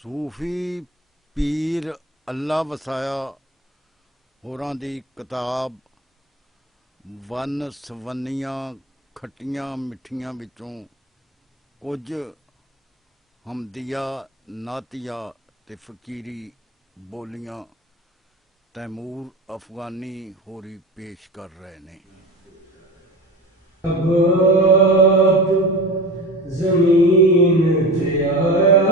सूफी पीर अल्लाह वसाया होरां दी किताब वन सवन्नियां खट्टियां मिठियां विचों कुछ हमदिया नातिया ते फकीरी बोलियां तैमूर अफगानी होरी पेश कर रहे ने। अब ज़मीन ते आया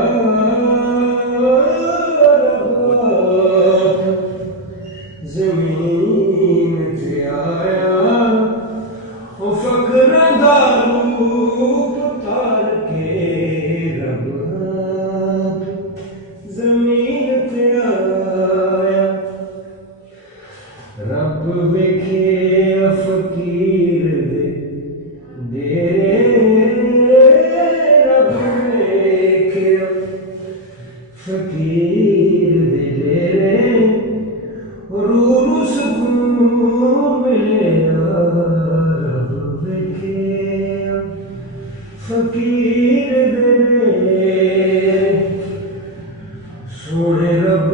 ज़मीन ते आया ओ फ़क्र दा रूप तार के रब ज़मीन ते आया रब वेखे फ़कीर फकीर दे डेरे रूह सुकून मिलेगा रब वेखे फकीर दे डेरे सोने रब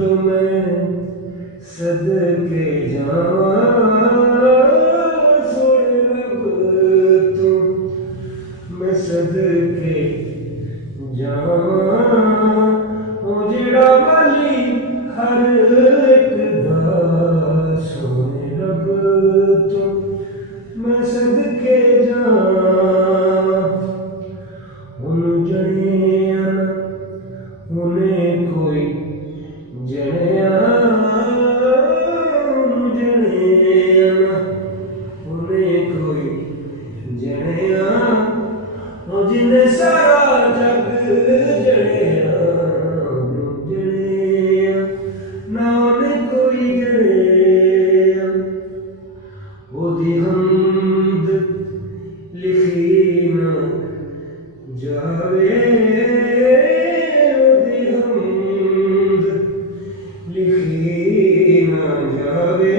तुम्हें सदके जावां सोने रब तुम सदके जावां ओ जेड़ा वली हर एक दा सोने रब तुम मैं सदके जावां हुन जणिया उन्हें कोई जणिया उन्हें कोई जणिया ओ जिन्हें सारा जग जणिया ना उन्हें कोई जणिया ओदी हमद लिखी ना जावे ओदी हमद लिखी ना जावे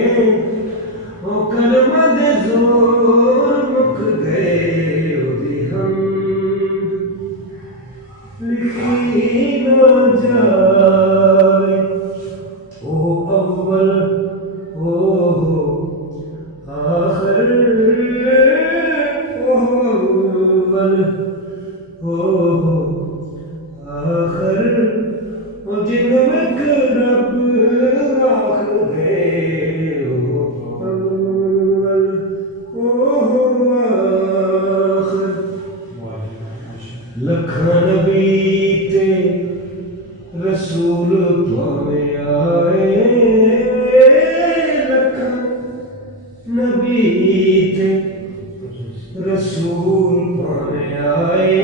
ओ कलमा दे जोर मुक गए ओदी हमद लिखी ना जावे ओ अव्वल ओ आखिर ओ अव्वल ओ आखिर ओ जिनमक रब आख दे ओ अव्वल ओ आखिर लखां नबी ते रसूल भावें आए लखां नबी ते रसूल भावें आए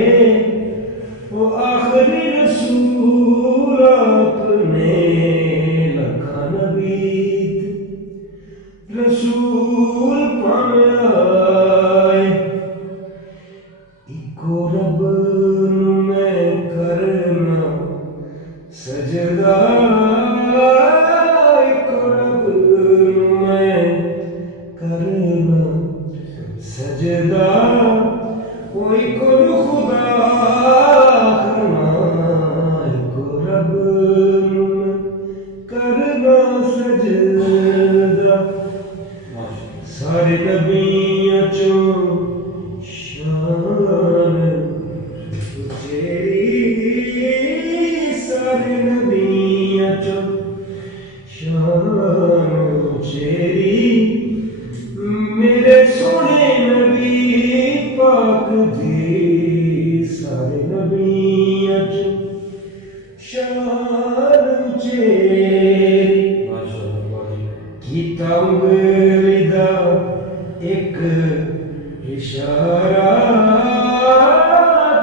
ओ आखिरी रसूल आपने लखां नबी ते रसूल भावें आए इको रब नूं मैं करना सजदा इको रब नूं मैं करना सजदा ओ इको नूं खुदा आखना इको रब नूं मैं करना सजदा सारे नबियां चों शान तेरी सारे नबियां चों शान तेरी मेरे सोने नबी पाक दी सारे नबियां चों शान तेरी कीता उंगली दा एक इशारा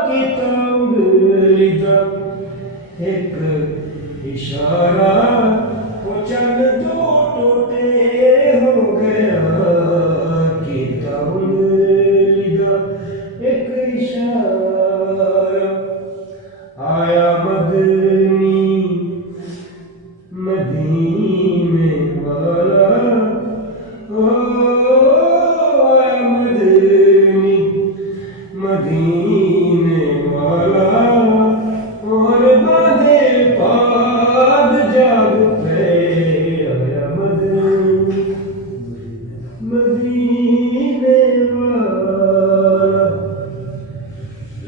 कीता उंगली दा एक इशारा वो चंद दो टोटे हो गया कीता उंगली दा एक इशारा आया मदनी मदीने वाला ओ आया मदनी मदीने वाला और बांधे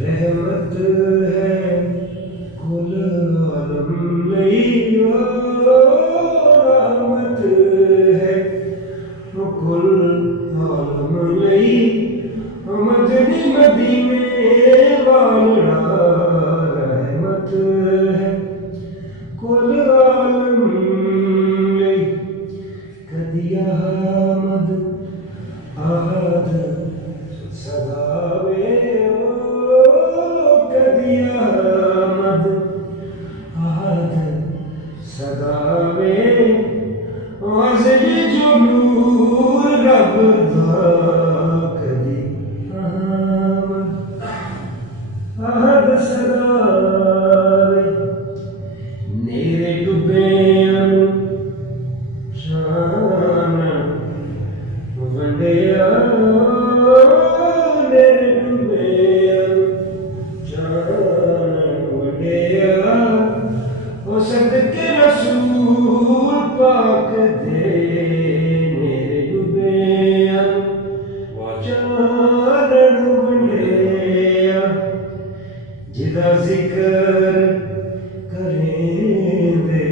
रहमत है कुल आलम नहीं रहमत है कुल आलम नहीं मदनी मदीने वाला रहमत है कुल आलम नहीं कदिया मद आहद सदावे कदिया मद आहद सदावे अज़ली जो नूर रब दा कदी आहद सदावे नेरे डुबे शान वंडिया नेरे डुबे शान वंडिया ओ सदके रसूल पाक दे नेरे डुबे शान वंडिया जिदा जिक्र करेंदे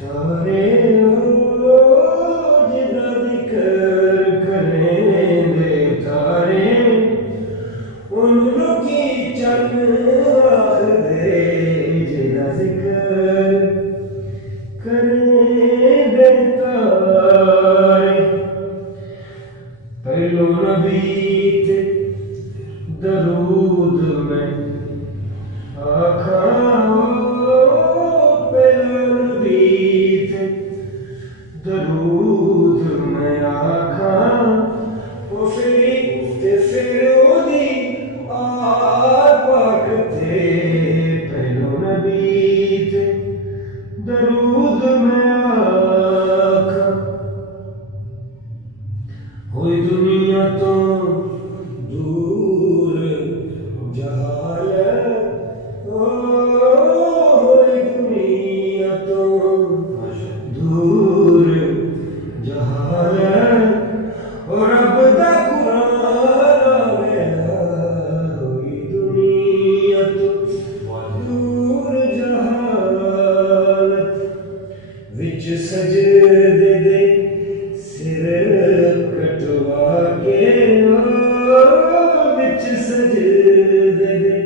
तारे जिदा जिक्र करेंदे तारे उन लोकी चन आखदे जिदा जिक्र करेंदे तारे पहलो नबी ते दरूद में आखा पहलबीत दरूद में आखा वो फिर ओदी आर पाक थे पहलो नबीत दरूद में आखा हुई दुनिया तो दूर जहाल दुनिया तो दूर जहाल और रब दा कुरान हुई दुनिया तो दूर जहालत विच सजदे दे सिर कटवा के विच सजदे दे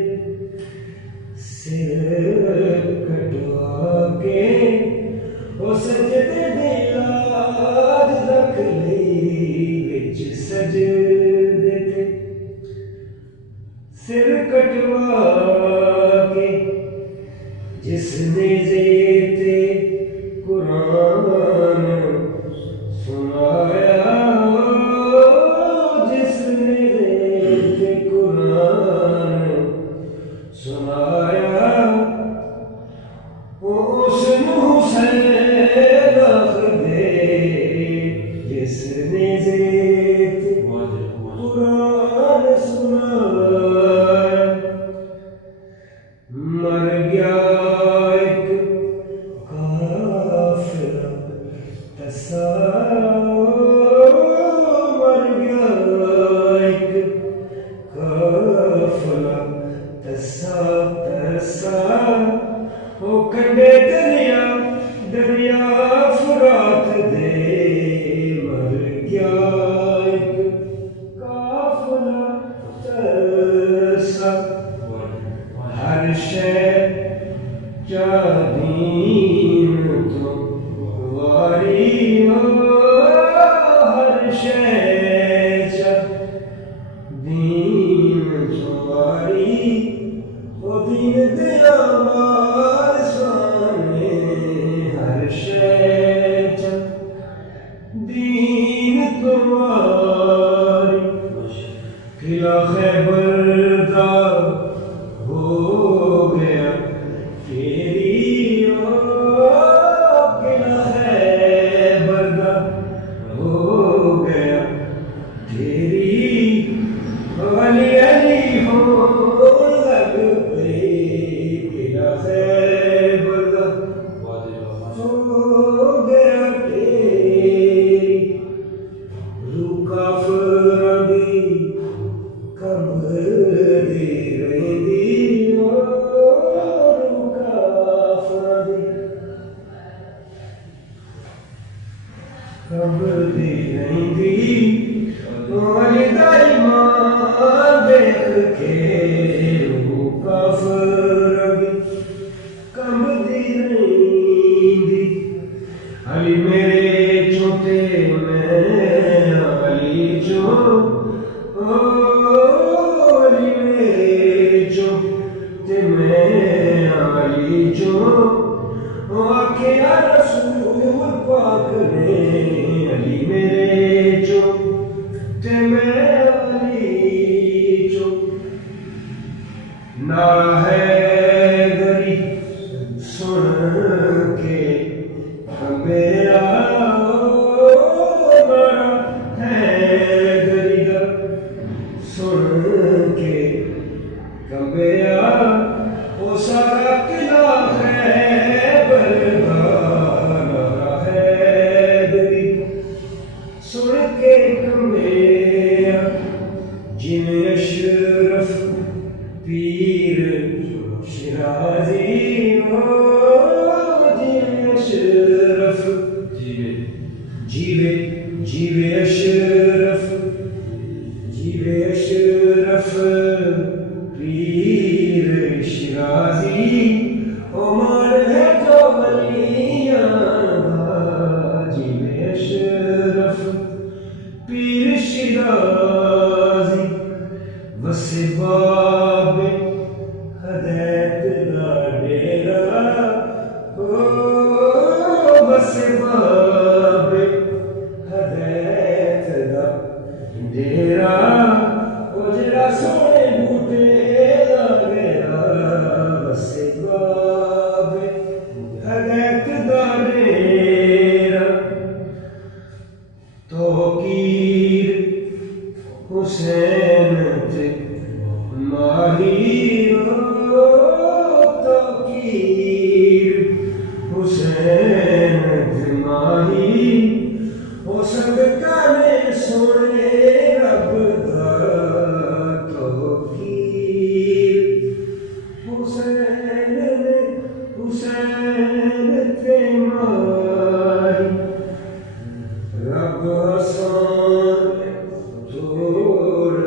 सिर कटवा के ओ सजदे दे लाज रख लई विच सजदे ते सिर कटवा के जिसने जेते कुरान सुनाया जिसने जेते कुरान सुनाया उसनू हुसैन आखदे जिसने जेत कुरान सुनाया मर गया एक काफिर तसा मर गया एक काफिला तसा ओ कंडे दरिया फुरात दे मर गया एक काफिला तसा हर शै चा दीन तो वारी हर शै चा दीन तो वारी ओ दीन दिया सामने हर शै चा दीन तो वारी किला खैबर दा हो गया तेरी किला खैबर दा हो गया तेरी अली अली हो लग गई किला अली जो आखिया रसूल पाक ने अली मेरे जो ते मैं अली जो नारा है गरी सुन के मेरा नारा है गरी दा सुन के कमेया वो सारा किला है बलदाना है गरी सुन के कमेया जिन्हें अशरफ पीर शिराजी हो जिन्हें अशरफ जीवे जीवे अशरफ जीवे अशरफ पीर शिराजी उमर है जो वलियां दा जीवे अशरफ पीर शिराजी वसे बाबे हदैत दा डेरा ओ वसे बाबे हदैत दा डेरा ओ जरा सोने बूटे दा डेरा वसे बाबे हदैत दा डेरा तौकीर हुसैन ते माही तौकीर हुसैन ते माही ओ सदका ने सोने रब दा तौकीर हुसैन ने हुसैन ते माही रब हसन तोड़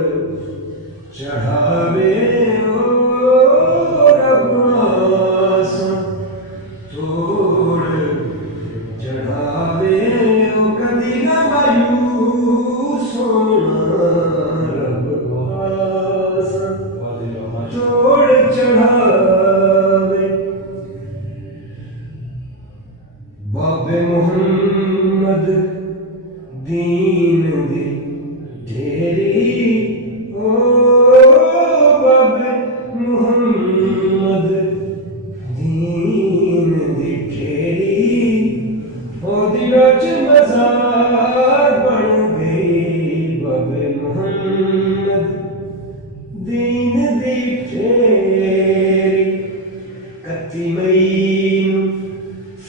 चढ़ावे ओ रब हसन तोड़ चढ़ावे ओ कदी न मायूस होना रब हसन तोड़ चढ़ावे बाबे मोहम्मद दीन दी ढेरी ओ बाबे मोहम्मद दीन दी ढेरी ओ दिना च मज़ार बन गई बाबे मोहम्मद दीन दी ढेरी कत्ती मई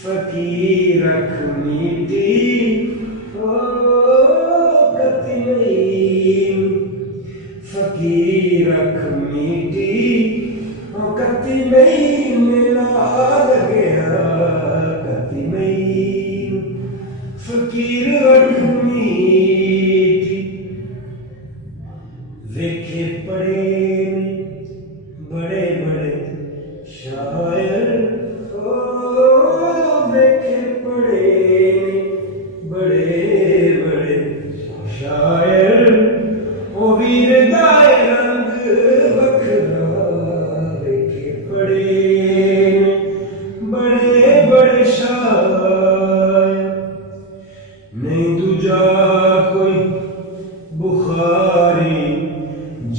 फकीर रख मीठी फकीर रख मीठी कत्ती मई मिलाद गया कत्ती मई फकीर रख मीठी देखे पड़े बड़े बड़े शायर देखे पड़े बड़े बड़े शायर ओ वीर दाए रंग बखरा देखे पड़े बड़े बड़े शायर नहीं दूजा कोई बुखारी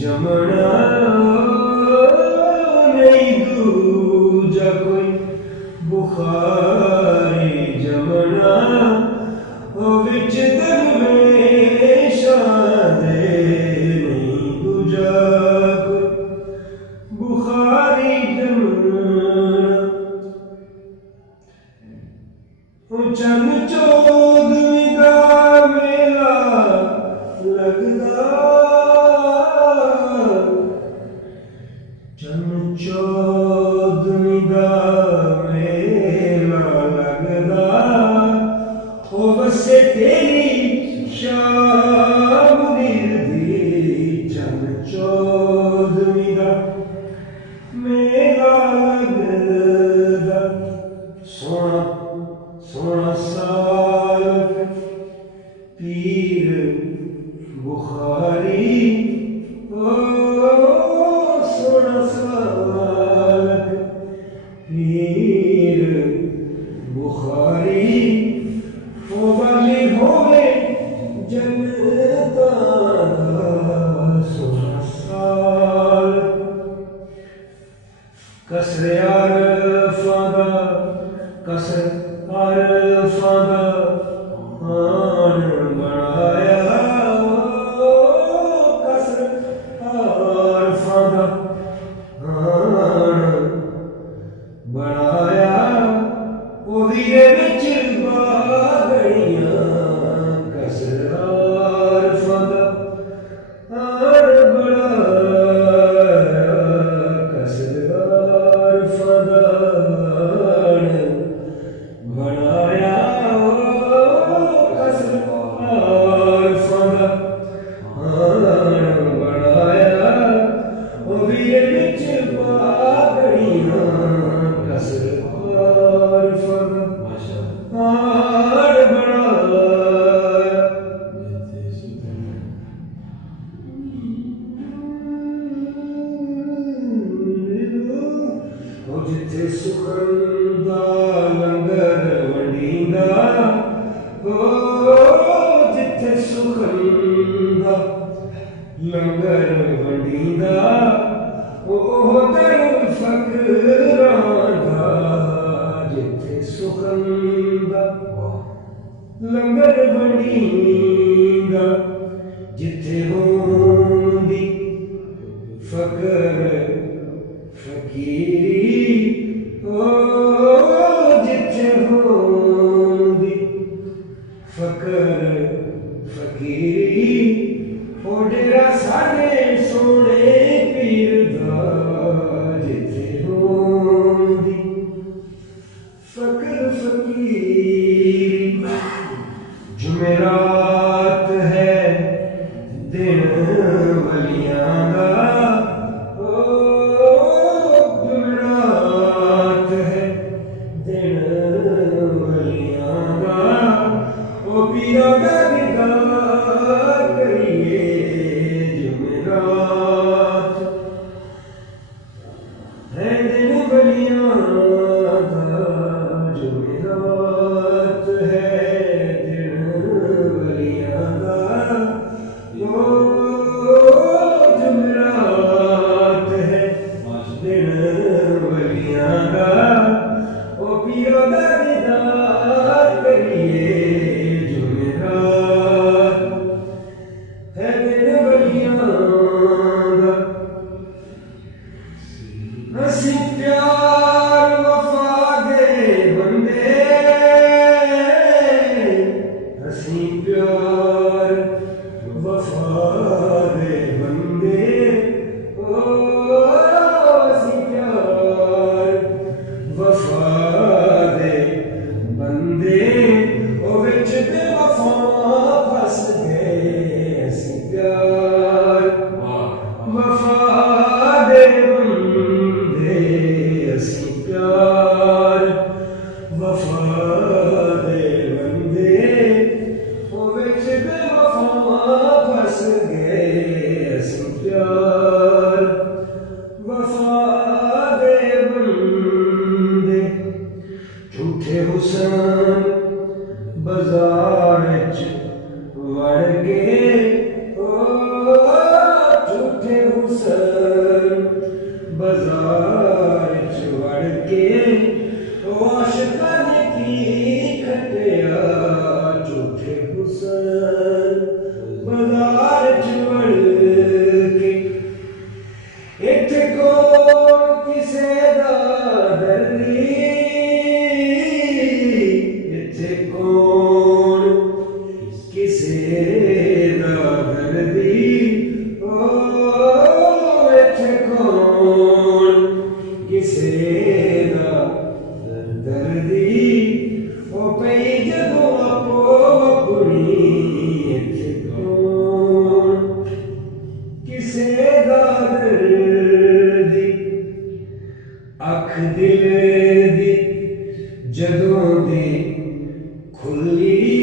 जमना नहीं दूजा कोई बुखारी जमना ओ विच दरवेशां दे नहीं दूजा कोई बुखारी जमना ओ चन चौदवीं दा मेला लगदा चन चौदवीं दा मेला लगदा ओ वसे तेरी शाम दी चन चौदवीं दा मेला लगदा सोना सोना साल पीर बुखारी ओ सोना साल पीर ਕਸਰ ਅਰਫਾਂ ਦਾ ਕਸਰ ਅਰਫਾਂ ਦਾ ਆਣ ਬਣਾਇਆ ਕਸਰ ਅਰਫਾਂ ਦਾ ਆਣ ਬਣਾਇਆ ਉਹਦੀ ਵਿੱਚ ਬਾਗੜੀਆਂ ਕਸਰ ਅਰਫਾਂ ਦਾ ਆਣ ਬਣਾਇਆ ਕਸਰ ਅਰਫਾਂ ਦਾ ਆਣ ਬਣਾਇਆ ਕਸਰ ਅਰਫਾਂ ਦਾ ਆਣ ਬਣਾਇਆ ਉਹਦੀ ਵਿੱਚ ਬਾਗੜੀਆਂ ਕਸਰ ਅਰਫਾਂ ਦਾ ਆਣ ਬਣਾਇਆ ਉਹ ਜਿੱਥੇ ਸੁਖਨ ਦਾ ਲੰਗਰ ਵੰਡੀਂਦਾ ਉਹ ਜਿੱਥੇ ਸੁਖਨ ਦਾ ਲੰਗਰ ਵੰਡੀਂਦਾ ਉਹ ਦਰ ਫਕਰਾਂ ਦਾ ਜਿੱਥੇ ਸੁਖਨ ਦਾ ਲੰਗਰ ਵੰਡੀਂਦਾ ਜਿੱਥੇ ਹੋਂਦੀ ਫਕਰ ਫਕੀਰੀ ਜਿੱਥੇ ਹੋਂਦੀ ਫਕਰ ਫਕੀਰੀ ਉਹ ਡੇਰਾ ਸਾਡੇ ਸੋਹਣੇ ਪੀਰ ਦਾ ਜਿੱਥੇ ਹੋਂਦੀ ਫਕਰ ਫਕੀਰੀ ਜੁਮੇਰਾਤ ਹੈ ਦਿਨ ਵਲੀਆਂ ਦਾ ਜੁਮੇਰਾਤ ਹੈ ਦਿਨ ਵਲੀਆਂ ਦਾ ਉਹ ਪੀਰਾਂ ਦਾ ਦੀਦਾਰ ਕਰੀਏ ਜੁਮੇਰਾਤ ਹੈ ਦਿਨ ਵਲੀਆਂ ਦਾ ਜੁਮੇਰਾਤ ਹੈ ਦਿਨ ਵਲੀਆਂ ਦਾ ਜੁਮੇਰਾਤ ਹੈ ਦਿਨ ਵਲੀਆਂ ਦਾ ਉਹ ਪੀਰਾਂ ਦਾ ਦੀਦਾਰ ਕਰੀਏ ਜੁਮੇਰਾਤ ਹੈ ਦਿਨ ਵਲੀਆਂ ਦਾ ਅਸੀਂ ਪਿਆਰ ਵਫਾ ਦੇ ਬੰਦੇ ਅਸੀਂ ਪਿਆਰ ਵਫਾ ਦੇ ਬੰਦੇ ਅਸੀਂ ਪਿਆਰ ਵਫਾ ਦੇ ਬੰਦੇ ਉਹ ਵਿੱਚ ਬੇਵਫਾ ਫਸ ਗਏ ਅਸੀਂ ਪਿਆਰ ਵਫਾ ਦੇ ਬੰਦੇ ਅਸੀਂ ਪਿਆਰ ਵਫਾ ਦੇ ਬੰਦੇ ਉਹ ਵਿੱਚ ਬੇਵਫਾ ਫਸ ਗਏ ਅਸੀਂ ਪਿਆਰ ਵਫਾ ਦੇ ਬੰਦੇ ਝੂਠੇ ਹੁਸਨ ਬਾਜ਼ਾਰ ਚ ਵੜ ਗਏ ਝੂਠੇ ਹੁਸਨ ਬਾਜ਼ਾਰ ਚ ਵੜ ਕੇ ਉਹ ਆਸ਼ਿਕਾਂ ਨੇ ਕੀ ਖੱਟਿਆ ਝੂਠੇ ਹੁਸਨ ਬਾਜ਼ਾਰ ਚ ਵੜ ਕੇ ਇੱਥੇ ਕੋਲ ਕਿਸੇ ਦਾ ਦਰਦੀ ਇੱਥੇ ਕੋਲ ਕਿਸੇ ਦਾ ਦਰਦੀ ਇੱਥੇ ਕੋਲ ਕਿਸੇ ਦਾ ਦਰਦੀ ਉਹ ਪਈ ਜਦੋਂ ਆਪੋ ਆਪਣੀ ਇੱਥੇ ਕੋਲ ਕਿਸੇ ਦਾ ਦਰਦੀ ਅੱਖ ਦਿਲ ਦੀ ਜਦੋਂ ਦੀ ਖੁੱਲੀ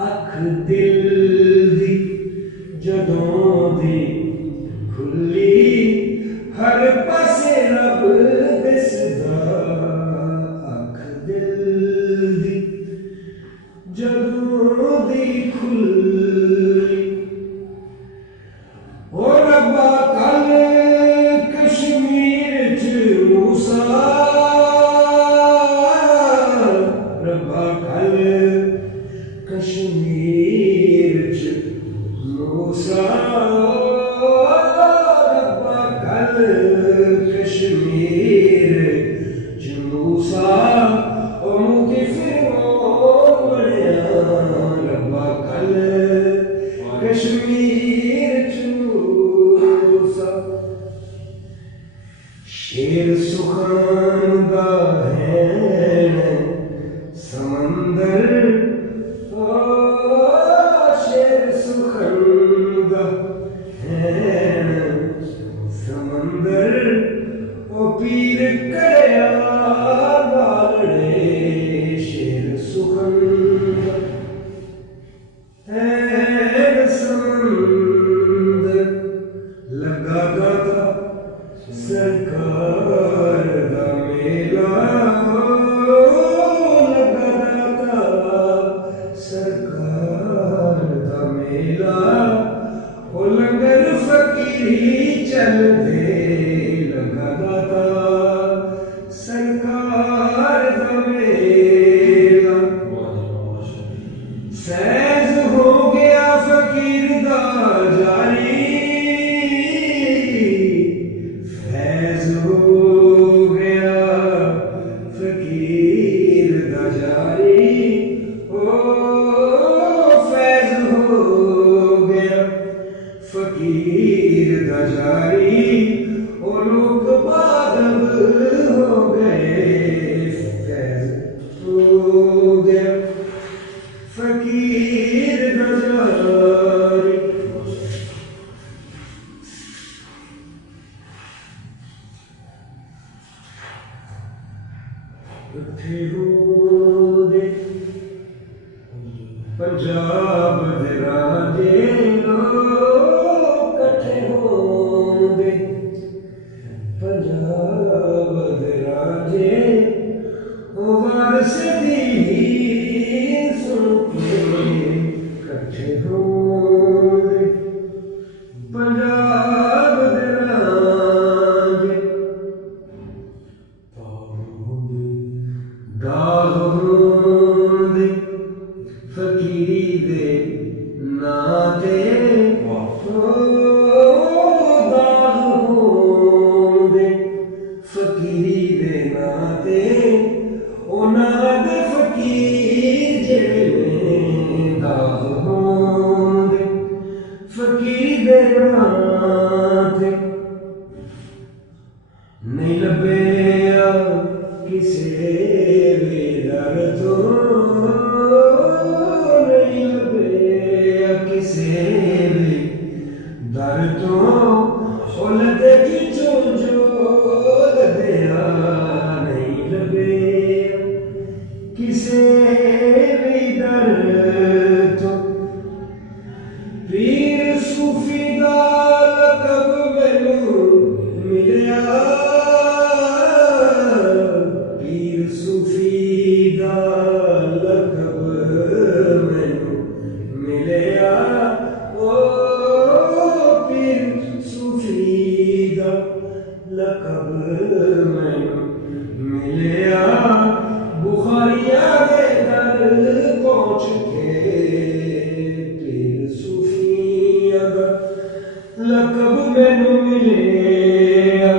ਅੱਖ ਦਿਲ ਦੀ ਜਦੋਂ ਦੀ ਖੁੱਲੀ ਹਰ ਪਾਸੇ ਰੱਬ ਦਿਸਦਾ ਅੱਖ ਦਿਲ ਦੀ ਜਦੋਂ ਦੀ ਖੁੱਲੀ ਉਹ ਰੱਬਾ ਰੱਬਾ ਕੱਲ ਕਸ਼ਮੀਰ ਚ ਮੂਸਾ ਉਹ ਮੁਕੀ ਫਿਰੋ ਬਣਿਆ ਰੱਬਾ ਕੱਲ ਕਸ਼ਮੀਰ ਚ ਮੂਸਾ ਸ਼ੇਰ ਸੁਖਾਨ ਦਾ ਹੈ ਸਮੰਦਰ ਸ਼ੇਰ ਸੁਖਾਨ ਦਾ ਹੈ ਸਮੰਦਰ ਉਹ ਪੀਰ ਕਰਿਆ ਬਾਲੜੇ ਸ਼ੇਰ ਸੁਖਾਨ ਦਾ ਹੈ ਸਮੰਦਰ ਲੱਗਾ ਗਾਤਾ ਸਰਕਾਰ ਦਾ ਮੇਲਾ ਲੱਗਾ ਦਾਤਾ ਸਰਕਾਰ ਦਾ ਮੇਲਾ ਉਹ ਲੰਗਰ ਫਕੀਰੀ ਚੱਲਦੇ ਲੱਗਾ ਦਾਤਾ ਸਰਕਾਰ ਦਾ ਮੇਲਾ ਸਹਿਜ ਹੋ ਗਿਆ ਫਕੀਰ ਦਾ ਜਾਰੀ ਫੈਜ਼ ਹੋ ਗਿਆ ਫਕੀਰ ਦਾ ਜਾਰੀ ਓ ਫੈਜ਼ ਹੋ ਗਿਆ ਫਕੀਰ ਦਾ ਜਾਰੀ ਉਹ ਲੋਕ ਬਾਦਬ ਹੋ ਗਏ ਫੈਜ਼ ਹੋ ਗਿਆ ਫਕੀਰ ਦਾ ਜਾਰੀ ਇਕੱਠੇ ਹੋਂਦੇ ਪੰਜਾਬ ਦੇ ਰਾਜੇ ਲੋਕ ਇਕੱਠੇ ਹੋਂਦੇ ਪੰਜਾਬ ਦੇ ਰਾਜੇ ਉਹ ਵਾਰਸ ਦੀ ਸੁਣ ਕੇ ਇਕੱਠੇ ਹੋਂਦੇ ਪੰਜਾਬ ਦੇ ਰਾਜੇ ਦਾਗ ਹੁੰਦੇ ਫਕੀਰੀ ਦੇ ਨਾਂ ਤੇ ਦਾਗ ਹੁੰਦੇ ਫਕੀਰੀ ਦੇ ਨਾਂ ਤੇ ਉਹਨਾਂ ਦੇ ਫਕੀਰ ਜਿਹੜੇ ਦਾਗ ਹੁੰਦੇ ਫਕੀਰੀ ਦੇ ਨਾਂ ਤੇ ਨਹੀਂ ਲੱਭਿਆ ਕਿਸੇ ਵੀ ਦਰ ਤੋਂ ਨਹੀਂ ਲੱਭਿਆ ਕਿਸੇ ਵੀ ਦਰ ਤੋਂ ਉਹ ਲੱਦੇ ਖਿੱਚੋ ਜੋ ਲੱਦਿਆ ਨਹੀਂ ਲੱਭਿਆ ਕਿਸੇ ਵੀ ਦਰ ਤੋਂ ਪੀਰ ਸੂਫੀ ਦਾ ਲਕਬ ਮੈਨੂੰ ਮਿਲਿਆ ਪੀਰ ਸੂਫੀ ਦਾ ਲਕਬ ਮੈਨੂੰ ਮਿਲਿਆ ਓ ਪੀਰ ਸੂਫੀ ਦਾ ਲਕਬ ਮੈਨੂੰ ਮਿਲਿਆ ਬੁਖਾਰੀਆ ਦੇ ਦਰ ਪਹੁੰਚ ਕੇ ਪੀਰ ਸੂਫੀਆ ਦਾ ਲਕਬ ਮੈਨੂੰ ਮਿਲਿਆ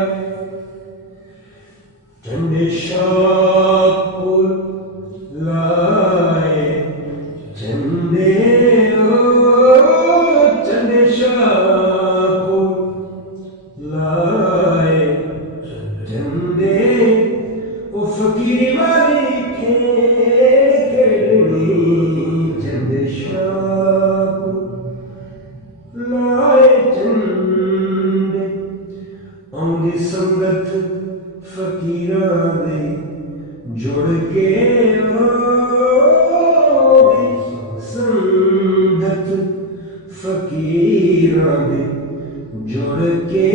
ਝੰਡੇ ਸ਼ਾਹਪੁਰ ਲਾਏ ਝੰਡੇ ਝੰਡੇ ਸ਼ਾਹਪੁਰ ਲਾਏ ਝੰਡੇ ਉਹ ਫਕੀਰੀ ਵਾਲੀ ਖੇਡ ਖੇਡਣੀ ਝੰਡੇ ਸ਼ਾਹਪੁਰ ਲਾਏ ਝੰਡੇ ਆਉਂਦੀ ਸੰਗਤ ਫਕੀਰਾਂ ਦੇ ਜੁੜ ਕੇ ਸੰਗਤ ਫਕੀਰਾਂ ਦੇ ਜੁੜ ਕੇ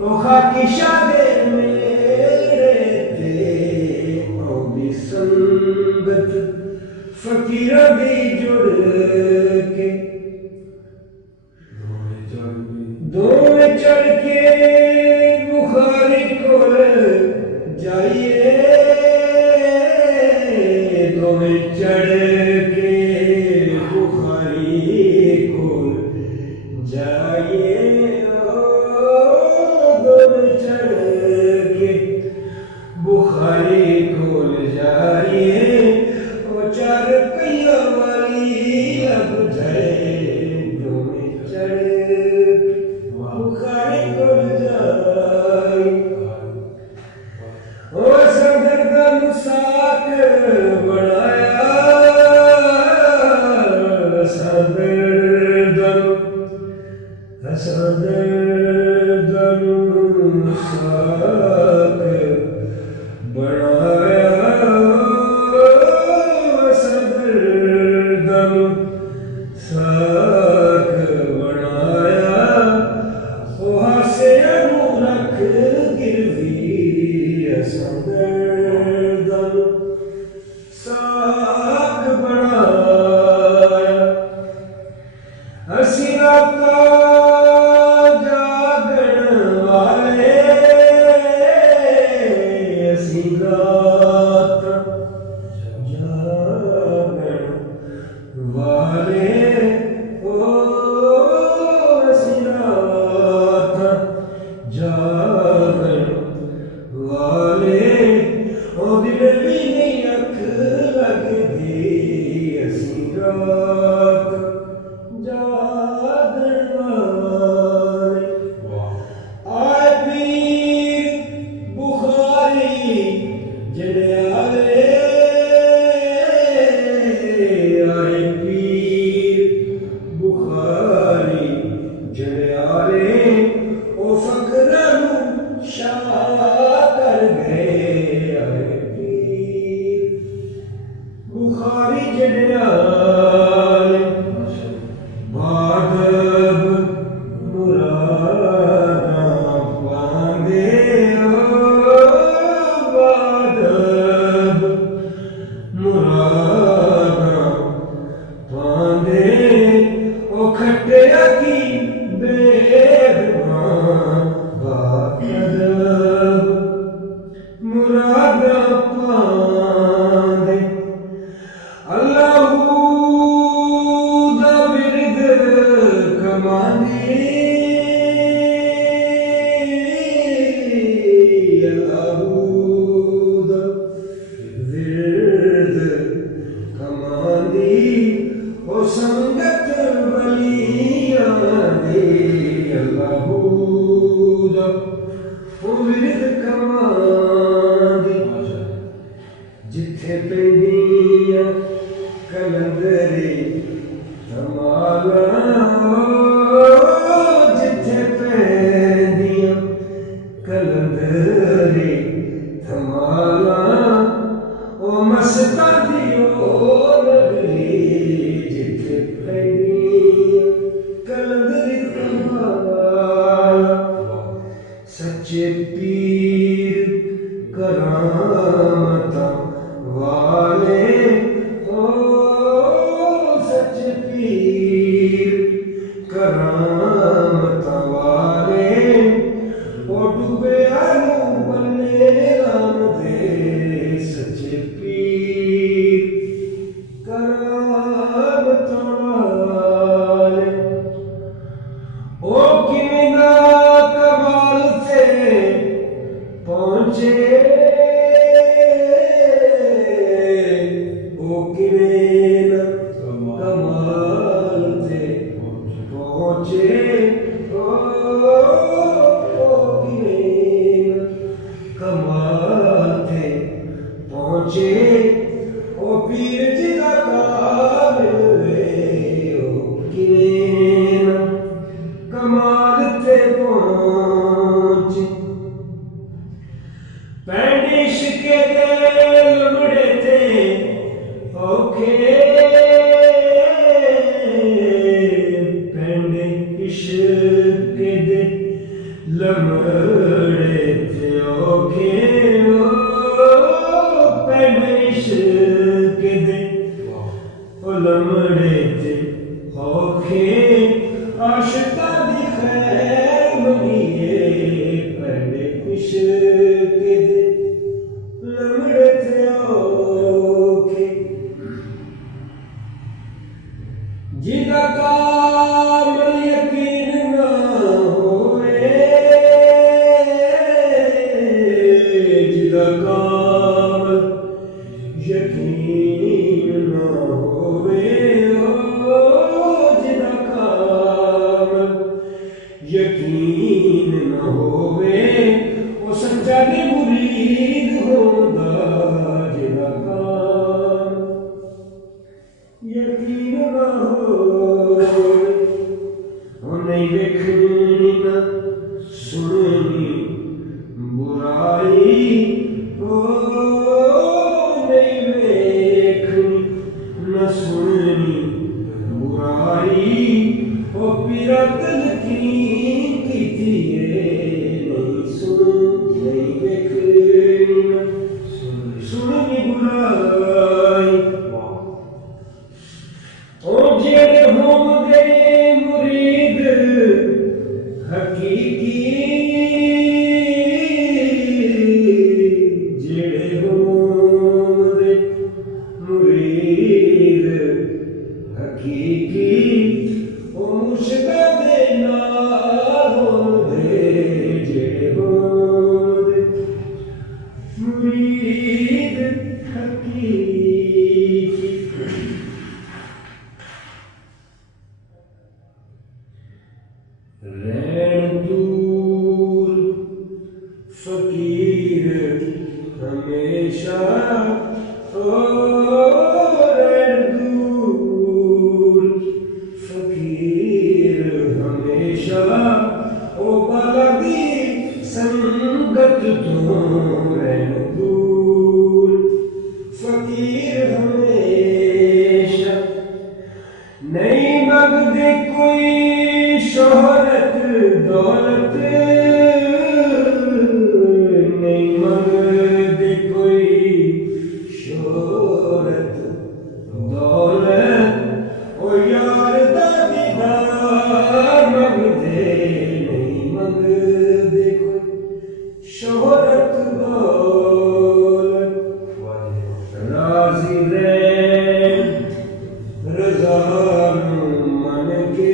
ਉਹ ਖਾਕਿਸ਼ਾ ਦੇ ਮੇਰੇ ਤੇ ਆਉਂਦੀ ਸੰਗਤ ਫਕੀਰਾਂ ਦੀ ਜੁੜ ਕੇ ਦੋਵੇਂ ਚੜ ਕੇ ਬੁਖਾਰੀ ਕੋਲ ਜਾਈਏ ਦੋਵੇਂ ਚੜ ਕੇ ਬੁਖਾਰੀ ਕੋਲ ਜਾਈਏ जाइए गुल चढ़ के बुखारी खोल जाइए वो चार कैया वाली लग जाए डोल चढ़ के बुखारी खोल जाए ओ सदर का साक बनाया सदर साक बनाया सदर साक बनाया ओ हासे रख गिरवी सदर साक बनाया असी राता जागण वाले असी रात जागण वाले ओ असी रात जागण वाले ओ दिल भी नहीं अख लगदी असी रात जागण वाले आए पीर बुखारी जड़ियाले आए पीर बुखारी जड़ियाले ओ फकरा नूं शाह कर गए आए पीर बुखारी जड़ियाले बादब मुरादा पांदे बादब मुरादा पांदे ओ खट्टिया की बेदमा बादब मुरादा पांदे अल्लाहू दा बिरद कमांदी अल्लाहू दा बिरद कमांदी ओ संगत वलियां दी अल्लाहू दा ओ बिरद कमांदी जिथे पैंदियां कलंदरी धमाला जिथे पैंदियां कलंदरी धमाला ओ मस्ता दी ओ नगरी जिथे पैंदियां कलंदरी धमाला सच्चे पीर करामता वाले ओ सच पीर करामता वाले ओ डूबे आलू बन्ने राम दे सच पीर करामता वाले ओ किना कमाल से पहुंचे ओ किवेन कमाल थे पहुंचे ओ किवेन कमाल थे पहुंचे ओ पीर जी दा काबिल वे ओ किवेन कमाल थे पहुंचे पैंडिश के लमड़े थे औखे पैंडे इश्क दे लमड़े थे औखे पैंडे इश्क दे लमड़े थे औखे आशिता दी खैर मनिए पैंडे इश्क दे लमड़े थे औखे जिदा कामल यकीन ना यकीन न होवे ओ सच्चा ने मुरीद होंदा जिहदा काम यकीन न होवे ओ नहीं वेखनी न सुननी बुराई ओ नहीं वेखनी न सुननी बुराई ओ पिरतन की नहीं सुननी बुराई ओ जेड़े होंदे मुरीद हकीकी जेड़े होंदे मुरीद हकीकी ओ मुर्शिदा दे नाल होंदे जेड़े होंदे मुरीद हकीकी रैन दूर फकीर हमेशा ओ रैन दूर फकीर हमेशा ओ बलदी संगत तो रैन दूर फकीर हमेशा नहीं मंगदे कोई शोहरत दौलत नहीं मंगदे कोई शोहरत दौलत ओ यार दा दीदार मंगदे नहीं मंगदे कोई शोहरत दौलत राजी रैन रज़ा मन के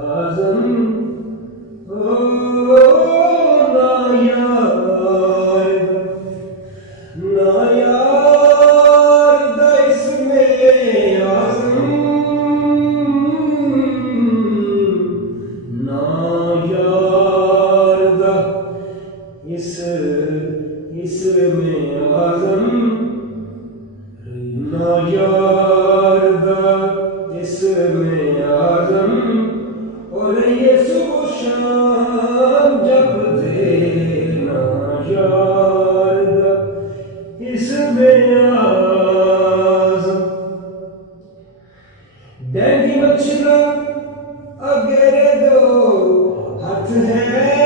आजम ओ ना यार इसमें आजम ना यार दा इसमें आजम और ये सुबह शाम जब दे ना यार दा इसमें आजम डेंगी मच्छरा अगेरे दो हाथ है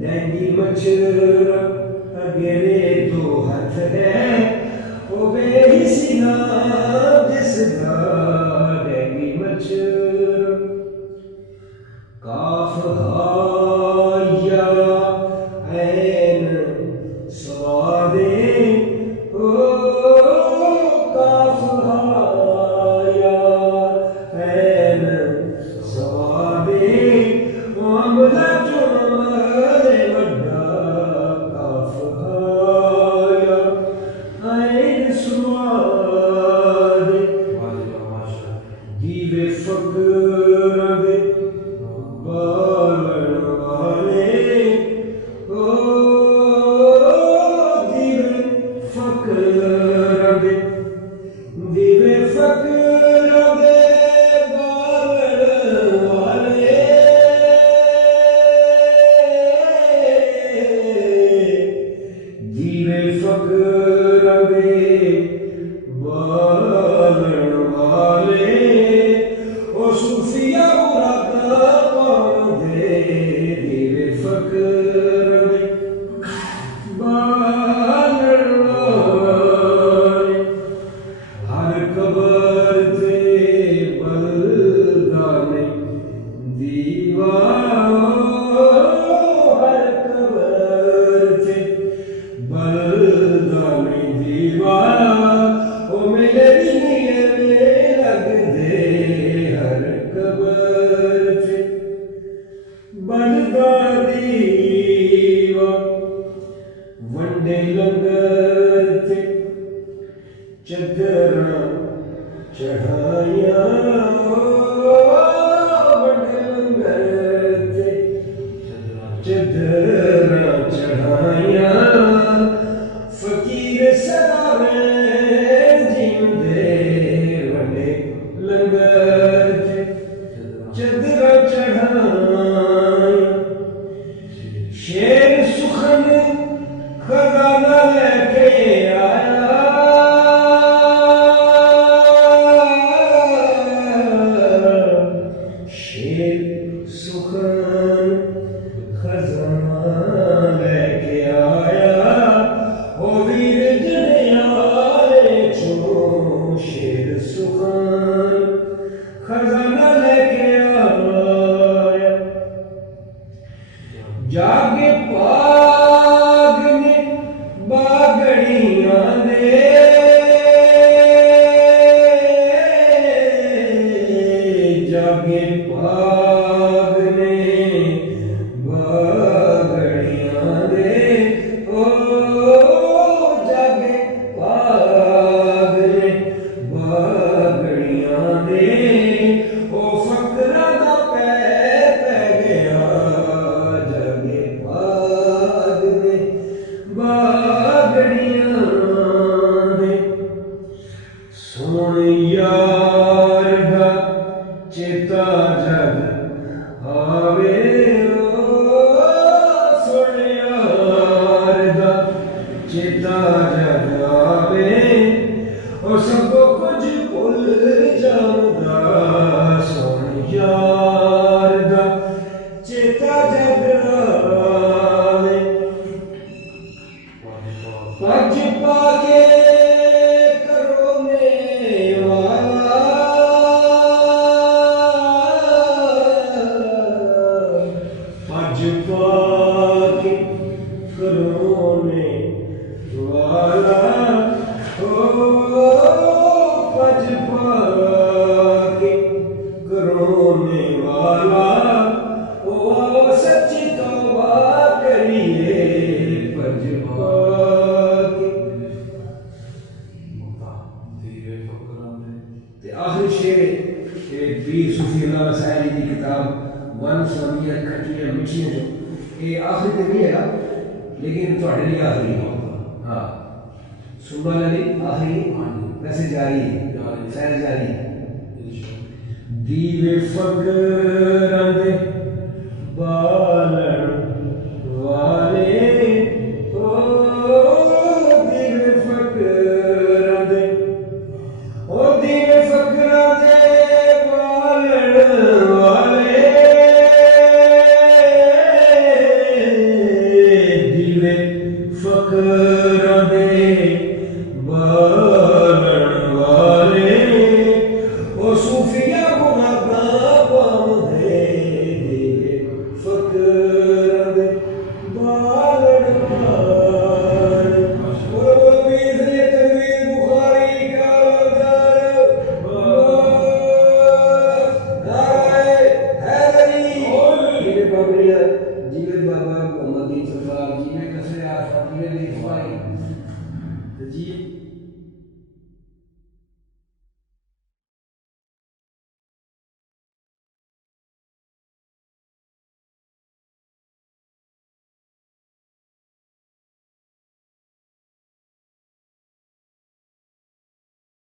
डेंगी मच्छरा अगेरे दो हाथ है ओ बेहिसीना जिसका डेंगी मच्छरा काफ हाया ऐन स्वादे ओ काफ हाया ऐन स्वादे मामला चुमारे वड्डा काफ हाया ऐन स्वादे दीवे फकरां दे बालण वाले ओ दीवे फकरां दे बालण वाले दीवे फकरां दे बालण वाले ओ सूफिया मुरादा पाउंदे दीवे फकरां दे बालण वाले हर कबर ते बलदाने दीवा हर कबर ते बलदाने दीवा ओ मेरे जिए में लग दे हर कबर ते बलदा दीवा वंडे लंगर ते चदरा चढ़ाया वंडे लंगर ते चदरा चढ़ाया फकीर सदावे जिंदे वंडे लंगर ते चदरा चढ़ाया शेर सुखन खजाना लेके आया शेर सुखन खजाना लेके आया ओ वीर जनियारे चो शेर सुखन खजाना लेके आया जागे पाग ने बागड़ियां दे जागे पाग ने बागड़ियां दे ओ जागे पाग ने बागड़ियां दे ओ फकरा दा पै गया जागे पाग ने बागड़ियां दे सोने यार दा चेता जग आवे ओ सोने यार दा चेता जग आवे ओ सब कुछ भुल जाऊंगा सोने यार दा चेता जग आवे पज पाके करोने वाला पज पाके करोने वाला ओ पज पाके करोने वाला ओ सच्ची तौबा करिए पज पाके आखिरी शेर पीर सूफी अल्लाह वसाइली की किताब वन सवनिया खटियां मिठियां जो ये आखिरी तो नहीं है, लेकिन थोड़े लिए आखिरी है। हाँ, सुनने वाला नहीं आखिरी, वैसे जारी है, सैर जारी है। दीवे फकर